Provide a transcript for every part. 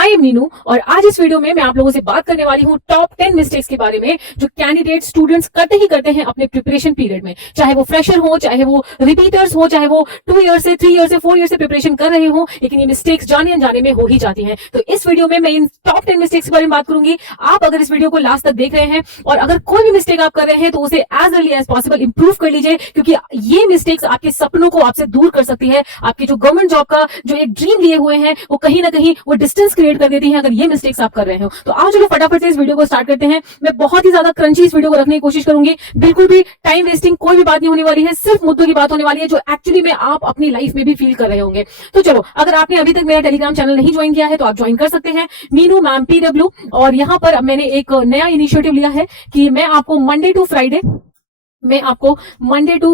I am Meenu और आज इस वीडियो में मैं आप लोगों से बात करने वाली हूँ टॉप 10 मिस्टेक्स के बारे में जो कैंडिडेट स्टूडेंट्स करते ही करते हैं अपने प्रिपरेशन पीरियड में, चाहे वो फ्रेशर हो, चाहे वो रिपीटर्स हो, चाहे वो 2 ईयर से 3 ईयर से 4 ईयर से प्रिपरेशन कर रहे हो, लेकिन ये मिस्टेक्स जाने अनजाने में हो ही जाती हैं। तो इस वीडियो में मैं इन टॉप 10 मिस्टेक्स के बारे में बात करूंगी। आप अगर इस वीडियो को लास्ट तक देख रहे हैं और अगर कोई भी मिस्टेक आप कर रहे हैं तो उसे as early as possible improve कर लीजिए, क्योंकि ये मिस्टेक्स आपके सपनों को आपसे दूर कर सकती है। आपके जो गवर्नमेंट जॉब का जो एक ड्रीम लिए हुए हैं वो कहीं ना कहीं वो डिस्टेंस क्रिएट कर देती है अगर ये मिस्टेक्स आप कर रहे हो। तो आओ चलो फटाफट से इस वीडियो को स्टार्ट करते हैं। मैं बहुत ही ज्यादा क्रंची इस वीडियो को रखने की कोशिश करूंगी, बिल्कुल भी टाइम वेस्टिंग कोई भी बात नहीं होने वाली है, सिर्फ मुद्दों की बात होने वाली है जो एक्चुअली में आप अपनी लाइफ में भी फील कर रहे होंगे। तो चलो, अगर आपने अभी तक मेरा टेलीग्राम चैनल नहीं ज्वाइन किया है तो आप ज्वाइन कर सकते हैं, मीनू मैम PW। और यहाँ पर मैंने एक नया इनिशिएटिव लिया है कि मैं आपको मंडे टू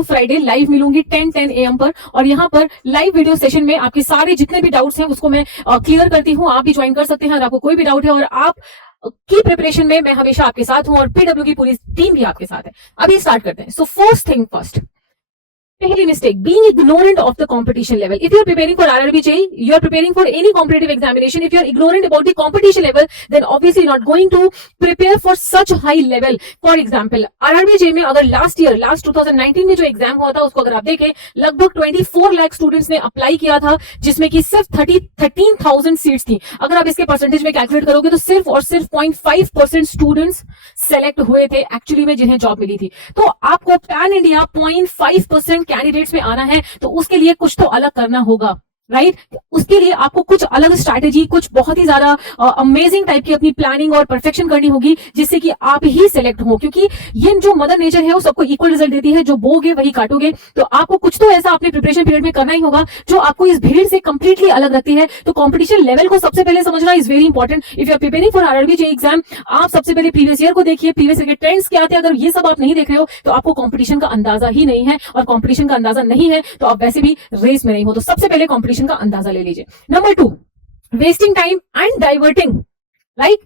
फ्राइडे लाइव मिलूंगी 10 AM पर, और यहाँ पर लाइव वीडियो सेशन में आपके सारे जितने भी डाउट्स हैं उसको मैं क्लियर करती हूँ। आप भी ज्वाइन कर सकते हैं अगर आपको कोई भी डाउट है, और आप की प्रिपरेशन में मैं हमेशा आपके साथ हूं और PW की पूरी टीम भी आपके साथ है। अभी स्टार्ट करते हैं। सो फर्स्ट थिंग फर्स्ट, पहली mistake, being ignorant of the competition level. If you are preparing for RRB JEE, you are preparing for any competitive examination, if you are ignorant about the competition level, then obviously you're not going to prepare for such high level. For example, RRB JEE में अगर last 2019 में जो exam हुआ था उसको अगर आप देखें, लगभग 24 लाख स्टूडेंट्स ने अप्लाई किया था, जिसमें कि सिर्फ 13,000 सीट्स थी। अगर आप इसके परसेंटेज में कैलकुलेट करोगे तो सिर्फ और सिर्फ 0.5% स्टूडेंट्स सेलेक्ट हुए थे एक्चुअली में जिन्हें जॉब मिली थी। तो आपको पैन इंडिया 0.5% कैंडिडेट्स में आना है तो उसके लिए कुछ तो अलग करना होगा, राइट? उसके लिए आपको कुछ अलग स्ट्रैटेजी, कुछ बहुत ही ज्यादा अमेजिंग टाइप की अपनी प्लानिंग और परफेक्शन करनी होगी जिससे कि आप ही सिलेक्ट हो, क्योंकि ये जो मदर नेचर है वो सबको इक्वल रिजल्ट देती है। जो बोगे वही काटोगे। तो आपको कुछ तो ऐसा अपने प्रिपरेशन पीरियड में करना ही होगा जो आपको इस भीड़ से कंप्लीटली अलग रखती है। तो कॉम्पिटिशन लेवल को सबसे पहले समझना is very important. If you are preparing for RRB JEE exam, आप सबसे पहले प्रीवियस ईयर को देखिए, प्रीवियस ईयर के ट्रेंड्स क्या थे। अगर ये सब आप नहीं देख रहे हो तो आपको कॉम्पिटिशन का अंदाजा ही नहीं है, और कॉम्पिटिशन का अंदाजा नहीं है तो आप वैसे भी रेस में नहीं हो। तो सबसे पहले कॉम्पिटिशन का अंदाजा ले लीजिए। Number 2, wasting time and diverting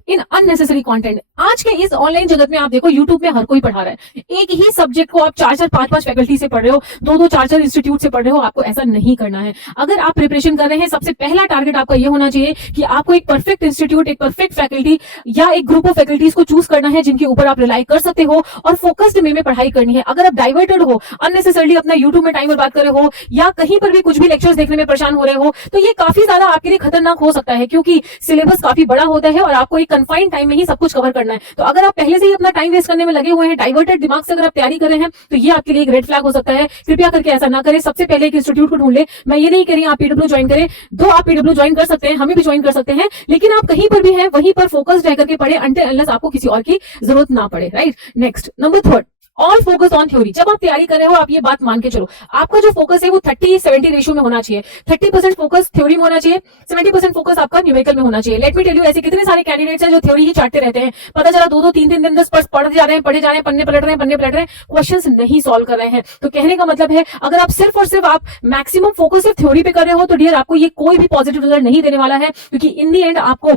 in unnecessary content. आज के इस ऑनलाइन जगत में आप देखो, यूट्यूब में हर कोई पढ़ा रहा है। एक ही सब्जेक्ट को आप 4-4, 5-5 फैकल्टी से पढ़ रहे हो, 2-2, 4-4 इंस्टीट्यूट से पढ़ रहे हो। आपको ऐसा नहीं करना है। अगर आप प्रिपरेशन कर रहे हैं, सबसे पहला टारगेट आपका ये होना चाहिए कि आपको एक परफेक्ट इंस्टीट्यूट, एक परफेक्ट फैकल्टी या एक ग्रुप ऑफ फैकल्टीज को चूज करना है जिनके ऊपर आप रिलाई कर सकते हो और फोकस्ड वे में पढ़ाई करनी है। अगर आप डाइवर्टेड हो, अननेसेसरली अपना यूट्यूब में टाइम बर्बाद कर रहे हो या कहीं पर भी कुछ भी लेक्चर्स देखने में परेशान हो रहे हो, तो ये काफी ज्यादा आपके लिए खतरनाक हो सकता है, क्योंकि सिलेबस काफी बड़ा होता है और आपको एक कन्फाइंड टाइम में ही सब कुछ कवर करना है। तो अगर आप पहले से ही अपना टाइम वेस्ट करने में लगे हुए हैं, डाइवर्टेड दिमाग से अगर आप तैयारी कर रहे हैं, तो ये आपके लिए एक रेड फ्लैग हो सकता है। कृपया करके ऐसा ना करें। सबसे पहले एक इंस्टीट्यूट को ढूंढ ले। मैं ये नहीं कह रही आप PW ज्वाइन करें, दो आप PW ज्वाइन कर सकते हैं, हमें भी ज्वाइन कर सकते हैं, लेकिन आप कहीं पर भी हैं वहीं पर फोकस्ड रह करके पढ़े अनटिल अनलेस आपको किसी और की जरूरत ना पड़े, right? Next, number 3, all focus on theory. जब आप तैयारी कर रहे हो, आप ये बात मान के चलो, आपका जो फोकस है वो 30-70 रेशियो में होना चाहिए। 30% फोकस थ्योरी में होना चाहिए, 70% फोकस आपका न्यूमेरिकल में होना चाहिए। लेट मी टेल यू, ऐसे कितने सारे कैंडिडेट्स हैं जो थ्योरी ही चाटते रहते हैं। पता चला 2-2, 3-3 दिन 10 पढ़े जा रहे हैं, पन्ने पलट रहे हैं, क्वेश्चंस नहीं सॉल्व कर रहे हैं। तो कहने का मतलब है, अगर आप सिर्फ और सिर्फ आप मैक्सिमम फोकस सिर्फ थ्योरी पे कर रहे हो तो डियर आपको ये कोई भी पॉजिटिव रिजल्ट नहीं देने वाला है, क्योंकि इन दी एंड आपको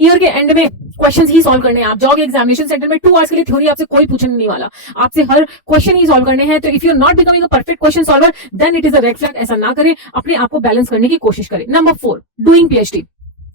ईयर के एंड में क्वेश्चंस ही सॉल्व करने हैं। आप जाओगे एग्जामिनेशन सेंटर में 2 आवर्स के लिए, थ्योरी आपसे कोई पूछने नहीं वाला, आपसे हर क्वेश्चन ही सॉल्व करने हैं। तो if you are not becoming a perfect question solver, then it is a red flag. ऐसा ना करें, अपने आप को बैलेंस करने की कोशिश करें। Number 4, doing PhD।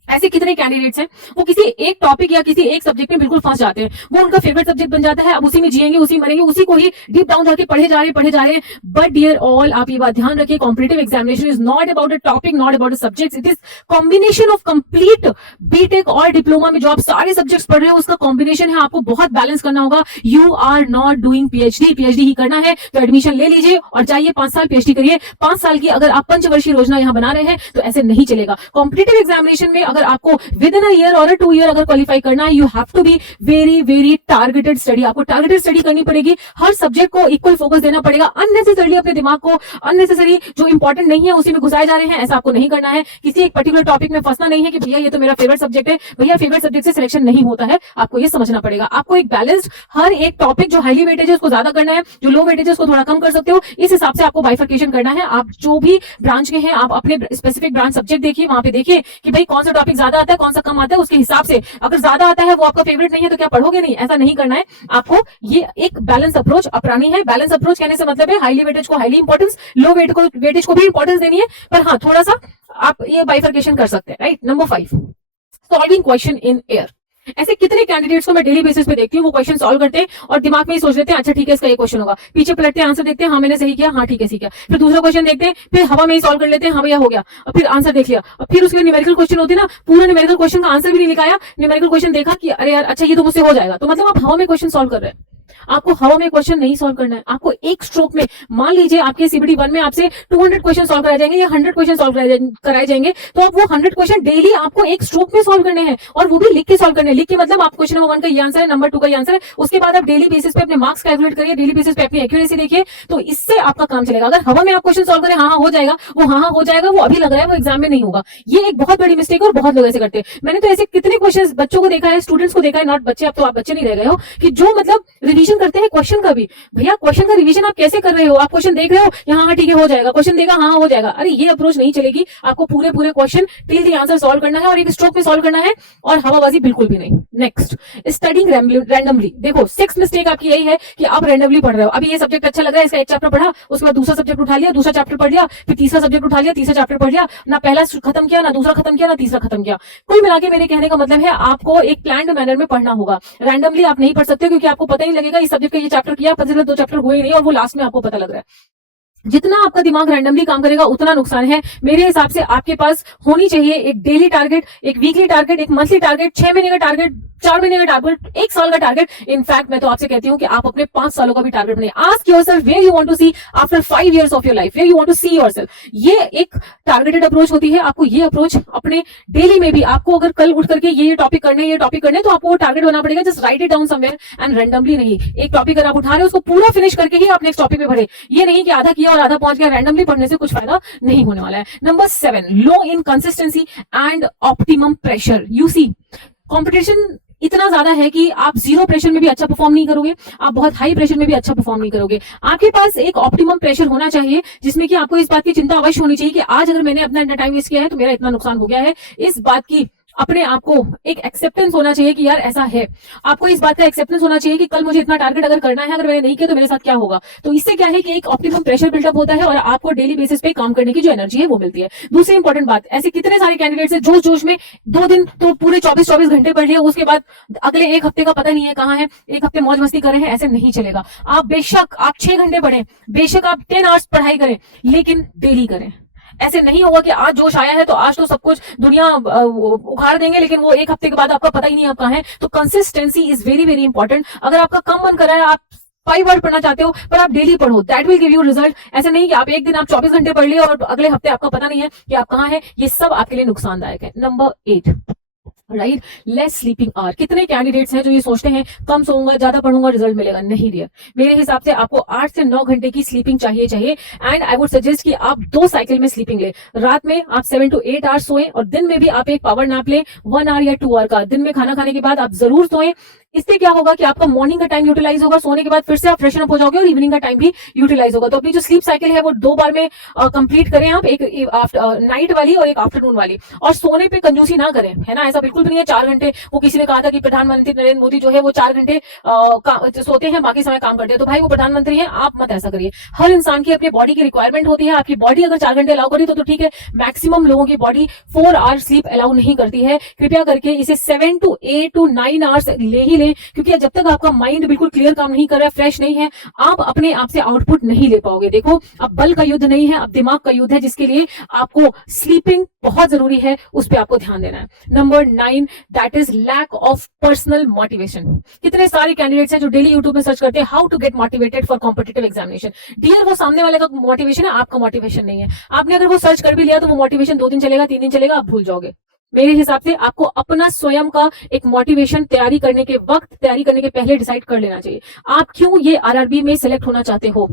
ऐसे कितने कैंडिडेट्स हैं वो किसी एक टॉपिक या किसी एक सब्जेक्ट में बिल्कुल फंस जाते हैं, वो उनका फेवरेट सब्जेक्ट बन जाता है। अब उसी में जिएंगे, उसी मरेंगे, उसी को ही डीप डाउन जाके पढ़े जा रहे हैं। बट डियर ऑल, आप ये बात ध्यान रखिए, competitive examination is not about a topic, not about a subject, it is combination of complete BTech और डिप्लोमा में जो आप सारे सब्जेक्ट्स पढ़ रहे हो उसका कॉम्बिनेशन है। आपको बहुत बैलेंस करना होगा। You are not doing PhD ही करना है तो एडमिशन ले लीजिए और जाइए 5 साल PhD करिए। 5 साल की अगर आप पंचवर्षीय योजना यहाँ बना रहे हैं तो ऐसे नहीं चलेगा। कॉम्पिटिटिव एग्जामिनेशन में अगर आपको विद इन अ ईयर और 2 ईयर अगर क्वालिफाई करना है, you have to be very targeted study. आपको टारगेटेड स्टडी करनी पड़ेगी, हर सब्जेक्ट को इक्वल फोकस देना पड़ेगा। अननेसेसरली अपने दिमाग को अननेसेसरी जो इंपॉर्टेंट नहीं है उसी में घुसाए जा रहे हैं, ऐसा आपको नहीं करना है। किसी एक पर्टिकुलर टॉपिक में फंसना नहीं है कि भैया ये तो मेरा फेवरेट सब्जेक्ट है। भैया फेवरेट सब्जेक्ट से सिलेक्शन नहीं होता है, आपको ये समझना पड़ेगा। आपको एक बैलेंस्ड, हर एक टॉपिक जो हाईली वेटेज है उसको ज्यादा करना है, जो लो वेटेज है उसको थोड़ा कम कर सकते हो। इस हिसाब से आपको बाइफर्केशन करना है। आप जो भी ब्रांच के हैं, आप अपने स्पेसिफिक ब्रांच सब्जेक्ट देखिए, वहां पे देखिए कि भाई कौन सा टॉपिक ज्यादा आता है, कौन सा कम आता है। उसके हिसाब से अगर ज्यादा आता है वो आपका फेवरेट नहीं है तो क्या पढ़ोगे नहीं, ऐसा नहीं करना है। आपको ये एक बैलेंस अप्रोच अपनानी है। बैलेंस अप्रोच कहने से मतलब है हाईली वेटेज को हाईली इंपॉर्टेंस, लो वेटेज को भी इंपॉर्टेंस देनी है, पर हाँ थोड़ा सा आप ये बाइफर्केशन कर सकते हैं, right? Number 5, solving question in air. ऐसे कितने कैंडिडेट्स को मैं डेली बेसिस पे देखती हूँ, वो क्वेश्चन सॉल्व करते हैं और दिमाग में ही सोच लेते हैं अच्छा ठीक है इसका ये क्वेश्चन होगा, पीछे पलटते हैं आंसर देखते हैं हाँ मैंने सही किया, हाँ ठीक है सीख गया, फिर दूसरा क्वेश्चन देखते हैं, फिर हवा में ही सॉल्व कर लेते हैं हाँ भैया हो गया, और फिर आंसर देख लिया, और फिर उसके न्यूमेरिकल क्वेश्चन होते हैं ना, पूरा न्यूमेरिकल क्वेश्चन का आंसर भी नहीं लिखाया, न्यूमेरिकल क्वेश्चन देखा कि अरे यार अच्छा ये तो मुझसे हो जाएगा, तो मतलब आप हवा में क्वेश्चन सॉल्व कर रहे हैं। आपको हवा में क्वेश्चन नहीं सॉल्व करना है, आपको एक स्ट्रोक में, मान लीजिए आपके सीबीटी 1 में आपसे 200 क्वेश्चन सॉल्व कराए जाएंगे या 100 क्वेश्चन सॉल्व कराए जाएंगे, तो आप वो 100 क्वेश्चन डेली आपको एक स्ट्रोक में सॉल्व करने हैं, और वो भी लिख के सॉल्व करने हैं। लिख के मतलब आप क्वेश्चन नंबर 1 का ये आंसर है, नंबर 2 का ये आंसर है, उसके बाद आप डेली बेसिस पे अपने मार्क्स कैलकुलेट करिए, डेली बेसिस पे अपनी एक्यूरेसी देखिए, तो इससे आपका काम चलेगा। अगर हवा में आप क्वेश्चन सॉल्व करें हाँ हो जाएगा, वो हाँ हो जाएगा, वो अभी लग रहा है, वो एग्जाम में नहीं होगा, ये एक बहुत बड़ी मिस्टेक है और बहुत लोग ऐसे करते हैं। मैंने तो ऐसे कितने क्वेश्चन बच्चों को देखा है, स्टूडेंट्स को देखा है, नॉट बच्चे, अब तो आप बच्चे नहीं रह गए हो, कि जो मतलब रिवीजन करते हैं क्वेश्चन का भी। भैया क्वेश्चन का रिवीजन आप कैसे कर रहे हो? आप क्वेश्चन देख रहे हो, यहाँ ठीक है हो जाएगा, क्वेश्चन देगा हाँ हो जाएगा, अरे ये अप्रोच नहीं चलेगी। आपको पूरे question till the answer solve करना है और एक स्ट्रोक में सॉल्व करना है, और हवाबाजी बिल्कुल भी नहीं। Next, studying randomly. देखो 6th मिस्टेक आपकी यही है कि आप रैंडमली पढ़ रहे हो। अभी ये सब्जेक्ट अच्छा लग रहा है, इसका एक चैप्टर पढ़ा, उसके बाद दूसरा सब्जेक्ट उठा लिया, दूसरा चैप्टर पढ़ लिया, फिर तीसरा सब्जेक्ट उठा लिया, तीसरा चैप्टर पढ़ लिया, ना पहला खत्म किया, ना दूसरा खत्म किया, ना तीसरा खत्म किया। कुल मिला के मेरे कहने का मतलब है आपको एक प्लान्ड मैनर में पढ़ना होगा। रैंडमली आप नहीं पढ़ सकते, क्योंकि आपको पता ही लगेगा इस सब्जेक्ट का ये चैप्टर किया, पता चला 2 चैप्टर हुए ही नहीं, और वो लास्ट में आपको पता लग रहा है। जितना आपका दिमाग रैंडमली काम करेगा उतना नुकसान है। मेरे हिसाब से आपके पास होनी चाहिए एक डेली टारगेट, एक वीकली टारगेट, एक मंथली टारगेट, 6 महीने का टारगेट, 4 महीने का टारगेट, 1 साल का टारगेट। इनफैक्ट मैं तो आपसे कहती हूं कि आप अपने 5 सालों का भी टारगेट बनाइए। Ask yourself where you want to see after 5 years of your life, where you want to see yourself. ये एक टारगेटेड अप्रोच होती है। आपको ये अप्रोच अपने डेली में भी, आपको अगर कल उठ करके ये टॉपिक करने तो आपको टारगेट बनाना पड़ेगा। Just right it down somewhere and randomly नहीं। एक टॉपिक अगर आप उठा रहे हो उसको पूरा फिनिश करके ही आप नेक्स्ट टॉपिक पे बढ़े। ये नहीं कि आधा किया और आधा पहुंच गया। रैंडमली पढ़ने से कुछ फायदा नहीं होने वाला है। Number 7, low in consistency and optimum pressure. You see competition इतना ज्यादा है कि आप 0 प्रेशर में भी अच्छा परफॉर्म नहीं करोगे, आप बहुत हाई प्रेशर में भी अच्छा परफॉर्म नहीं करोगे। आपके पास एक ऑप्टिमम प्रेशर होना चाहिए, जिसमें कि आपको इस बात की चिंता अवश्य होनी चाहिए कि आज अगर मैंने अपना टाइम वेस्ट किया है तो मेरा इतना नुकसान हो गया है। इस बात की अपने आप को एक एक्सेप्टेंस होना चाहिए कि यार ऐसा है। आपको इस बात का एक्सेप्टेंस होना चाहिए कि कल मुझे इतना टारगेट अगर करना है, अगर मैंने नहीं किया तो मेरे साथ क्या होगा। तो इससे क्या है कि एक ऑप्टिमम प्रेशर बिल्डअप होता है और आपको डेली बेसिस पे काम करने की जो एनर्जी है वो मिलती है। दूसरी इंपॉर्टेंट बात, ऐसे कितने सारे कैंडिडेट्स है जोश में 2 दिन तो पूरे 24 घंटे पढ़ लिया, उसके बाद अगले 1 हफ्ते का पता नहीं है कहाँ है, 1 हफ्ते मौज मस्ती कर रहे हैं। ऐसे नहीं चलेगा। आप बेशक आप 6 घंटे पढ़ें, बेशक आप 10 आवर्स पढ़ाई करें, लेकिन डेली करें। ऐसे नहीं होगा कि आज जोश आया है तो आज तो सब कुछ दुनिया उखाड़ देंगे, लेकिन वो 1 हफ्ते के बाद आपका पता ही नहीं आप कहाँ है। तो consistency is very very important. अगर आपका कम मन कर रहा है, आप 5 वर्ड पढ़ना चाहते हो, पर आप डेली पढ़ो, that will give you result. ऐसे नहीं कि आप एक दिन आप 24 घंटे पढ़ लिए और अगले हफ्ते आपका पता नहीं है कि आप कहाँ है। ये सब आपके लिए नुकसानदायक है। Number 8, right, less sleeping hour. कितने कैंडिडेट्स हैं जो ये सोचते हैं कम सोऊंगा, ज्यादा पढ़ूंगा, रिजल्ट मिलेगा। नहीं डियर, मेरे हिसाब से आपको 8 से 9 घंटे की स्लीपिंग चाहिए। एंड आई वुड सजेस्ट कि आप 2 साइकिल में स्लीपिंग ले। रात में आप 7 to 8 आवर्स सोएं और दिन में भी आप एक पावर नैप लें 1 आवर या 2 आवर का। दिन में खाना खाने के बाद आप जरूर सोएं। इससे क्या होगा कि आपका मॉर्निंग का टाइम यूटिलाइज होगा, सोने के बाद फिर से आप फ्रेशन अप हो जाओगे और इवनिंग का टाइम भी यूटिलाइज होगा। तो अपनी जो स्लीप साइकिल है वो 2 बार में कंप्लीट करें आप, एक नाइट वाली और एक आफ्टरनून वाली। और सोने पे कंजूसी ना करें, है ना। ऐसा बिल्कुल भी नहीं है 4 घंटे, वो किसी ने कहा था कि प्रधानमंत्री नरेंद्र मोदी जो है वो 4 घंटे सोते हैं, बाकी समय काम करते हैं। तो भाई वो प्रधानमंत्री हैं, आप मत ऐसा करिए। हर इंसान की अपनी बॉडी की रिक्वायरमेंट होती है। आपकी बॉडी अगर 4 घंटे अलाउ करी तो ठीक है। मैक्सिमम लोगों की बॉडी 4 आवर स्लीप अलाउ नहीं करती है। कृपया करके इसे 7 to 8 to 9 आवर्स ले ही लें, क्योंकि जब तक आपका माइंड बिल्कुल क्लियर काम नहीं कर रहा है, फ्रेश नहीं है, आप अपने आप से आउटपुट नहीं ले पाओगे। देखो, अब बल का युद्ध नहीं है, अब दिमाग का युद्ध है, जिसके लिए आपको स्लीपिंग बहुत जरूरी है, उस पर आपको ध्यान देना है। Number 9, that is lack of personal motivation. कितने सारे कैंडिडेट्स हैं जो डेली यूट्यूब में सर्च करते हैं how to get motivated for competitive examination. Dear, वो सामने वाले का मोटिवेशन है, आपका मोटिवेशन नहीं है। आपने अगर वो सर्च कर भी लिया तो वो मोटिवेशन 2 दिन चलेगा, 3 दिन चलेगा, आप भूल जाओगे। मेरे हिसाब से आपको अपना स्वयं का एक मोटिवेशन तैयारी करने के पहले डिसाइड कर लेना चाहिए। आप क्यों ये आरआरबी में सिलेक्ट होना चाहते हो,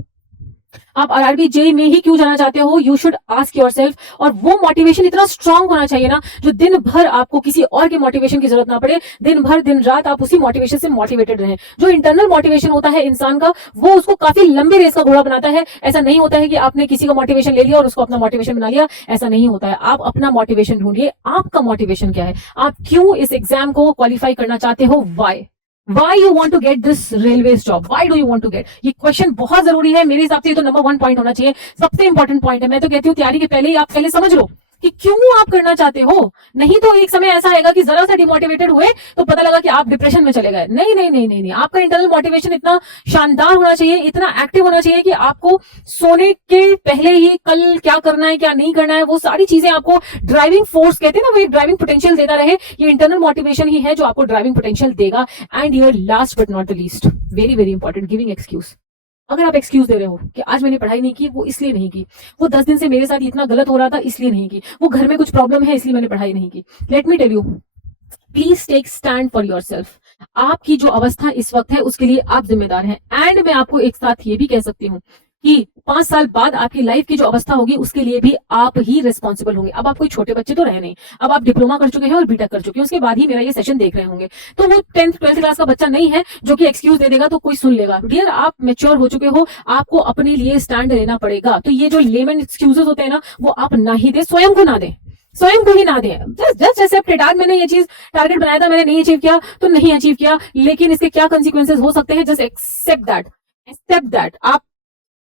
आप आरआरबी जेई में ही क्यों जाना चाहते हो, यू शुड आस्क योरसेल्फ। और वो मोटिवेशन इतना स्ट्रांग होना चाहिए ना, जो दिन भर आपको किसी और के मोटिवेशन की जरूरत ना पड़े, दिन भर दिन रात आप उसी मोटिवेशन से मोटिवेटेड रहें। जो इंटरनल मोटिवेशन होता है इंसान का, वो उसको काफी लंबे रेस का घोड़ा बनाता है। ऐसा नहीं होता है कि आपने किसी का मोटिवेशन ले लिया और उसको अपना मोटिवेशन बना लिया, ऐसा नहीं होता है। आप अपना मोटिवेशन ढूंढिए, आपका मोटिवेशन क्या है, आप क्यों इस एग्जाम को क्वालिफाई करना चाहते हो, Why you want to get this railways job? Why do you want to get? ये क्वेश्चन बहुत जरूरी है। मेरे हिसाब से ये तो नंबर 1 पॉइंट होना चाहिए, सबसे इंपॉर्टेंट पॉइंट है। मैं तो कहती हूँ तैयारी के पहले ही आप पहले समझ लो कि क्यों आप करना चाहते हो। नहीं तो एक समय ऐसा आएगा कि जरा सा डिमोटिवेटेड हुए तो पता लगा कि आप डिप्रेशन में चले गए। नहीं नहीं नहीं नहीं नहीं, आपका इंटरनल मोटिवेशन इतना शानदार होना चाहिए, इतना एक्टिव होना चाहिए कि आपको सोने के पहले ही कल क्या करना है क्या नहीं करना है वो सारी चीजें आपको ड्राइविंग फोर्स कहते हैं ना, वो एक ड्राइविंग पोटेंशियल देता रहे। ये इंटरनल मोटिवेशन ही है जो आपको ड्राइविंग पोटेंशियल देगा। And your last but not the least, very very important, giving excuse. अगर आप एक्सक्यूज दे रहे हो कि आज मैंने पढ़ाई नहीं की, वो इसलिए नहीं की, वो 10 दिन से मेरे साथ इतना गलत हो रहा था इसलिए नहीं की, वो घर में कुछ प्रॉब्लम है इसलिए मैंने पढ़ाई नहीं की। Let me tell you, please take stand for yourself. आपकी जो अवस्था इस वक्त है उसके लिए आप जिम्मेदार हैं। एंड मैं आपको एक साथ ये भी कह सकती हूँ कि 5 साल बाद आपकी लाइफ की जो अवस्था होगी उसके लिए भी आप ही रिस्पॉन्सिबल होंगे। अब आप कोई छोटे बच्चे तो रहे नहीं, अब आप डिप्लोमा कर चुके हैं और बीटेक कर चुके हैं, उसके बाद ही मेरा ये सेशन देख रहे होंगे। तो वो 10th 12th क्लास का बच्चा नहीं है जो कि एक्सक्यूज दे देगा तो कोई सुन लेगा। डियर, आप मेच्योर हो चुके हो, आपको अपने लिए स्टैंड लेना पड़ेगा। तो ये जो लेमन एक्सक्यूजेस होते हैं ना, वो आप ना ही दे, स्वयं को ना दें, स्वयं को ही ना दें। जस्ट एक्सेप्ट, आज मैंने ये चीज टारगेट बनाया था, मैंने नहीं अचीव किया तो नहीं अचीव किया, लेकिन इसके क्या कंसिक्वेंसेस हो सकते हैं, जस्ट एक्सेप्ट दैट।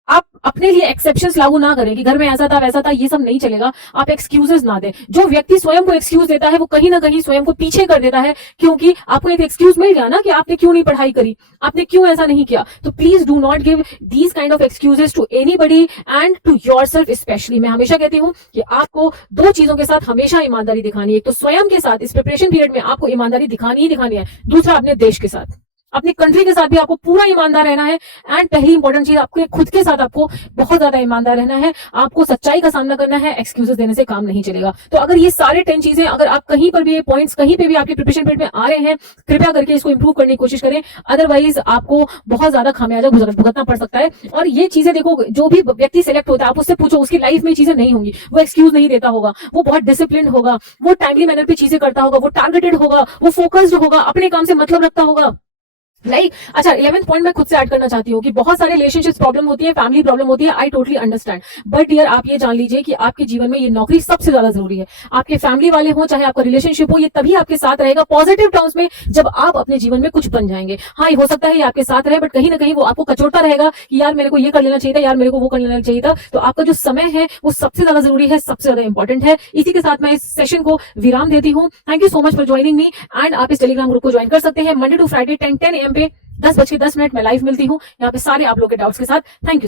आप अपने लिए एक्सेप्शंस लागू ना करें कि घर में ऐसा था वैसा था, ये सब नहीं चलेगा। आप एक्सक्यूजेस ना दें। जो व्यक्ति स्वयं को एक्सक्यूज देता है वो कहीं ना कहीं स्वयं को पीछे कर देता है, क्योंकि आपको एक एक्सक्यूज मिल गया ना कि आपने क्यों नहीं पढ़ाई करी, आपने क्यों ऐसा नहीं किया। तो please do not give these kind of excuses to anybody and to yourself specially. मैं हमेशा कहती हूँ कि आपको 2 चीजों के साथ हमेशा ईमानदारी दिखानी है। एक तो स्वयं के साथ, इस प्रिपरेशन पीरियड में आपको ईमानदारी दिखानी ही दिखानी है। दूसरा, अपने देश के साथ, अपनी कंट्री के साथ भी आपको पूरा ईमानदार रहना है। एंड पहली इंपॉर्टेंट चीज, आपके खुद के साथ आपको बहुत ज्यादा ईमानदार रहना है। आपको सच्चाई का सामना करना है, एक्सक्यूजेस देने से काम नहीं चलेगा। तो अगर ये सारे 10 चीजें, अगर आप कहीं पर भी ये पॉइंट्स कहीं पे भी आपकी प्रिपरेशन पीरियड में आ रहे हैं, कृपया करके इसको इंप्रूव करने की कोशिश करें। अदरवाइज आपको बहुत ज्यादा खामियाजा भुगतना पड़ सकता है। और ये चीजें देखो, जो भी व्यक्ति सिलेक्ट होता है आप उससे पूछो, उसकी लाइफ में चीजें नहीं होंगी, वो एक्सक्यूज नहीं देता होगा, वो बहुत डिसिप्लिन होगा, वो टाइमली मैनर पे चीजें करता होगा, वो टारगेटेड होगा, वो फोकस्ड होगा, अपने काम से मतलब रखता होगा। अच्छा, 11th पॉइंट मैं खुद से ऐड करना चाहती हूँ कि बहुत सारे रिलेशनशिप प्रॉब्लम होती है, फैमिली प्रॉब्लम होती है। I totally understand, but dear आप ये जान लीजिए कि आपके जीवन में ये नौकरी सबसे ज्यादा जरूरी है। आपके फैमिली वाले हो चाहे आपका रिलेशनशिप हो, ये तभी आपके साथ रहेगा पॉजिटिव टर्म्स में जब आप अपने जीवन में कुछ बन जाएंगे। हाँ, ये हो सकता है ये आपके साथ रहे, बट कहीं ना कहीं वो आपको कचोटता रहेगा कि यार मेरे को ये कर लेना चाहिए था, यार मेरे को वो कर लेना चाहिए था। तो आपका जो समय है वो सबसे ज्यादा जरूरी है, सबसे ज्यादा इंपॉर्टेंट है। इसी के साथ मैं इस सेशन को विराम देती हूँ। Thank you so much for joining me. And आप इस टेलीग्राम ग्रुप को ज्वाइन कर सकते हैं। मंडे टू फ्राइडे 10 AM पे 10 बज के 10 मिनट में लाइव मिलती हूँ यहाँ पे सारे आप लोग के डाउट्स के साथ। Thank you.